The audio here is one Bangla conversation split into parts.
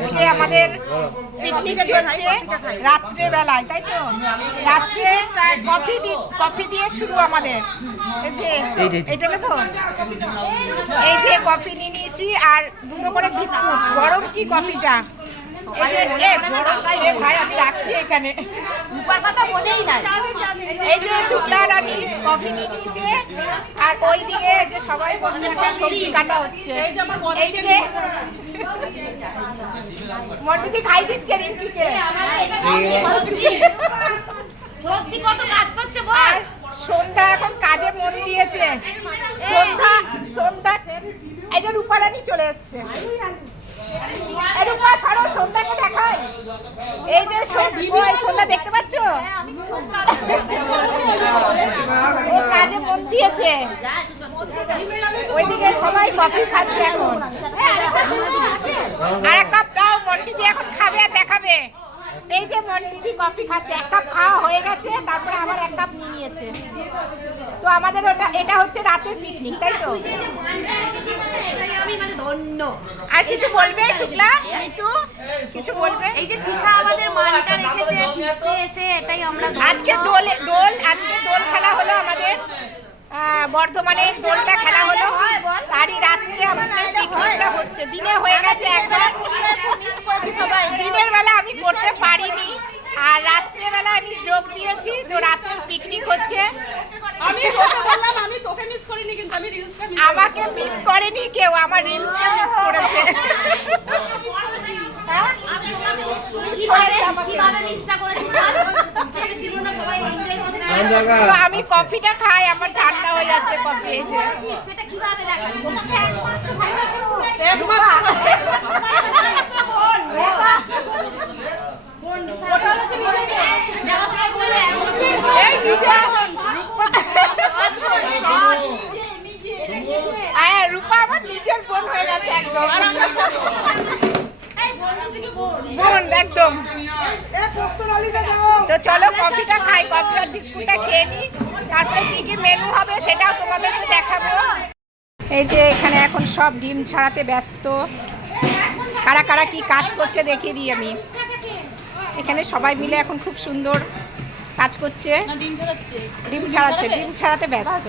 আজকে আমাদের পিকনিক চলছে রাত্রে বেলায়, তাই তো? রাত্রে কফি দিয়ে শুরু আমাদের। এই যে এটা তো এই যে কফি নিয়ে নিয়েছি আর দুটো করে বিস্কুট। গরম কি কফিটা, ভাই আমি রাখছি এখানে, এই যে শুক্লা রানী কফি নিয়ে নিয়েছে আর ওইদিকে যে সবাই বসে সবজি কাটা হচ্ছে। এইদিকে মন্টুদি খাই দিচ্ছে রিঙ্কিকে। সন্ধ্যা এখন কাজে মন দিয়েছে। সন্ধ্যা এই যে রূপারানী চলে এসছে। সন্ধ্যাকে দেখাই, এই যে সন্ধ্যা দেখতে পাচ্ছ, কাজে মন দিয়েছে। ওইদিকে সবাই কফি খাচ্ছে এখন। আর এক কাপ দাও, মন্টিদি এখন খাবে আর দেখাবে। এই যে মন্টিদি কফি খাচ্ছে, এক কাপ খাওয়া হয়ে গেছে, তারপরে আবার এক কাপ নিয়ে নিয়েছে। তো আমাদের এটা হচ্ছে রাতের পিকনিক, তাই তো? আর কিছু বলবে শুক্লা? মিতু কিছু বলবে? এই যে শিখা আমাদের মানটা রেখেছে, পিছতে এসে এটাই আমরা আজকে আজকে দোল খেলা হলো আমাদের বর্ধমানের দোলটা খেলা হলো। তারই রাত্রে আমাদের পিকনিকটা হচ্ছে। দিনে হয়ে গেছে একবার, সবাই দিনের বেলা আমি করতে পারিনি, আর রাত্রেবেলা আমি যোগ দিয়েছি। তো রাতের পিকনিক হচ্ছে। আমি বললাম আমি তোকে মিস করিনি, কিন্তু আমি রিলসটা মিস আমাকে মিস করেনি কেউ, আমার রিলসকে মিস করেছে। আমি কফিটা খাই, আমার ঠান্ডা হয়ে যাচ্ছে কফি। এই যে রূপা আমার নিজের বোন হয়ে গেছে একদম, বোন একদম। তো চলো কফিটা খাই, কফি আর বিস্কুটটা খেয়ে নিই, তারপরে কি কি মেনু হবে সেটাও তোমাদেরকে দেখাবো। এই যে এখানে এখন সব ডিম ছাড়াতে ব্যস্ত। কারা কারা কি কাজ করছে দেখিয়ে দিই আমি। এখানে সবাই মিলে এখন খুব সুন্দর কাজ করছে, ডিম ছাড়াতে ব্যস্ত।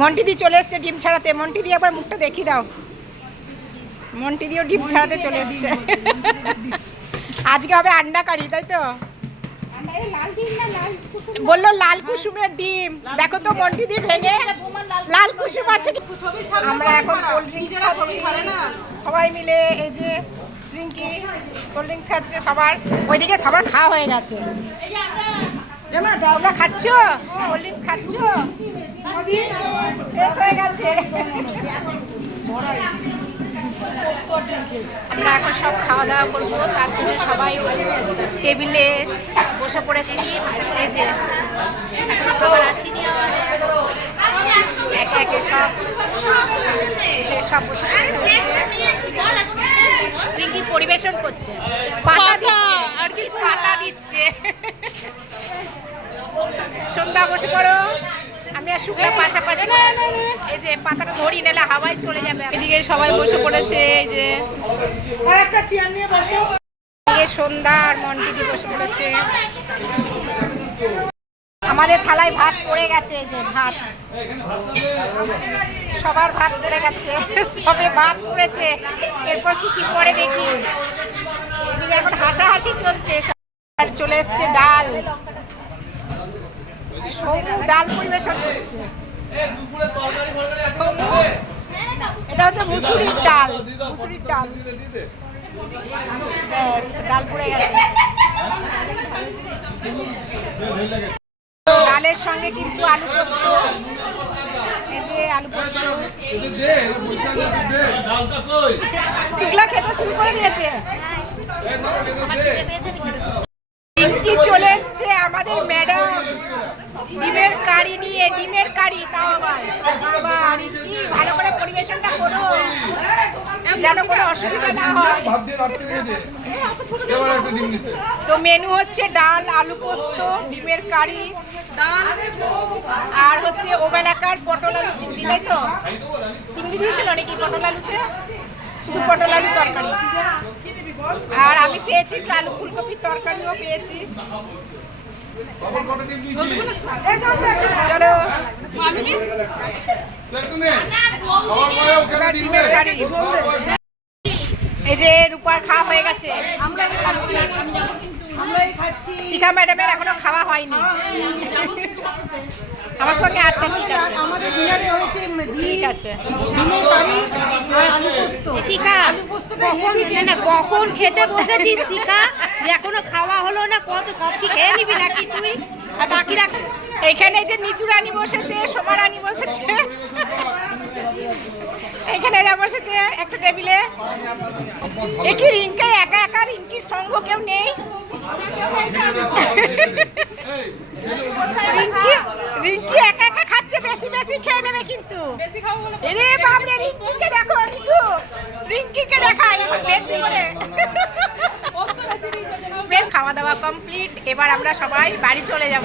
মন্টিদি চলে এসছে ডিম ছাড়াতে। মন্টিদি একবার মুখটা দেখিয়ে দাও। মন্টিদিও ডিম ছাড়াতে চলে এসছে। আজকে হবে আন্ডা কারি, তাই তো? বললো লাল কুসুমের ডিম। দেখো তো মন্টিদি ভেঙে লাল কুসুম আছে। আমরা এখন কোল্ড ড্রিঙ্কস খাচ্ছি সবাই মিলে। এই যে রিঙ্কি কোল্ড ড্রিঙ্কস খাচ্ছে সবার, ওইদিকে সবার খাওয়া হয়ে গেছে। ওটা খাচ্ছ, কোল্ড ড্রিঙ্কস খাচ্ছ, শেষ হয়ে গেছে। আমরা এখন সব খাওয়া দাওয়া করবো, তার জন্য সবাই টেবিলে বসে পড়েছি। এই যে খাবার আসেনি আমার, একে একে সব বসে পড়েছে। রিঙ্কি পরিবেশন করছে, পাতা দিচ্ছে আর কিছু পাতা দিচ্ছে। সন্ধ্যা বসে পড়ো, আমি আর শুক্লা পাশাপাশি। এই যে পাতাটা ধরি নিলে হাওয়ায় চলে যাবে। এদিকে সবাই বসে পড়েছে। এই যে একটা চেয়ার নিয়ে বসো। সন্ধ্যা আর মন্টিদি বসে পড়েছে। আমাদের থালায় ভাত পড়ে গেছে। এই যে ভাত, সবার ভাত পড়ে গেছে, সবে ভাত পড়েছে। এরপর কি কি করে দেখি। এদিকে এখন হাসাহাসি চলছে। আর চলে এসছে ডাল, ডাল পরিবেশন করছে। এটা হচ্ছে মুসুরির ডাল, ডাল পড়ে গেছে। ডালের সঙ্গে কিন্তু আলু পোস্ত। এই যে আলু পোস্ত। শুক্লা খেতে শুরু করে দিয়েছে। রিঙ্কি চলে এসছে আমাদের ম্যাডাম ডিমের কারি নিয়ে। ডিমের কারি, তাও আবার বাবা রিঙ্কি ভালো করে পরিবেশনটা করো, যেন কোনো অসুবিধা না হয়। তো মেনু হচ্ছে ডাল, আলু পোস্ত, ডিমের কারি, আর হচ্ছে ওবেলাকার পটল আলু চিংড়ি। তাই তো? চিংড়ি দিয়েছিল নাকি পটল আলুতে? শুধু পটল আলু তরকারি। পেয়েছি, একটু আলু ফুলকপির তরকারিও পেয়েছি। চলো এবার ডিমের কারি। এই যে রূপার খাওয়া হয়ে গেছে, আমরাই খাচ্ছি। শিখা ম্যাডামের এখনো খাওয়া হয়নি। আমার সঙ্গে আচ্ছা ঠিক আছে, আমাদের ডিনারে হয়েছে ঠিক আছে। ডিমের কারি আর আলু পোস্ত। শিখা আলু পোস্তটা কখন না কখন খেতে বসেছিস শিখা, যে এখনো খাওয়া হলো না, কত সব কি খেয়ে নিবি নাকি তুই? আর বাকিরা এইখানে যে নিতু রানী বসেছে, সোমা রানী বসেছে, এখানে এরা বসেছে একটা টেবিলে। এ কি রিঙ্কা একা একা, রিঙ্কির সঙ্গ কেউ নেই? রিঙ্কি একা একা খাচ্ছে, বেশি বেশি খেয়ে নেবে কিন্তু। বেশি খাবো বলে এরে বাপরে, রিঙ্কিকে দেখো, নিতু রিঙ্কিকে দেখাই বেশি করে। পোস্ত বেশি দিয়েছে বেশ, খাওয়া দাওয়া কমপ্লিট, এবার আমরা সবাই বাড়ি চলে যাব।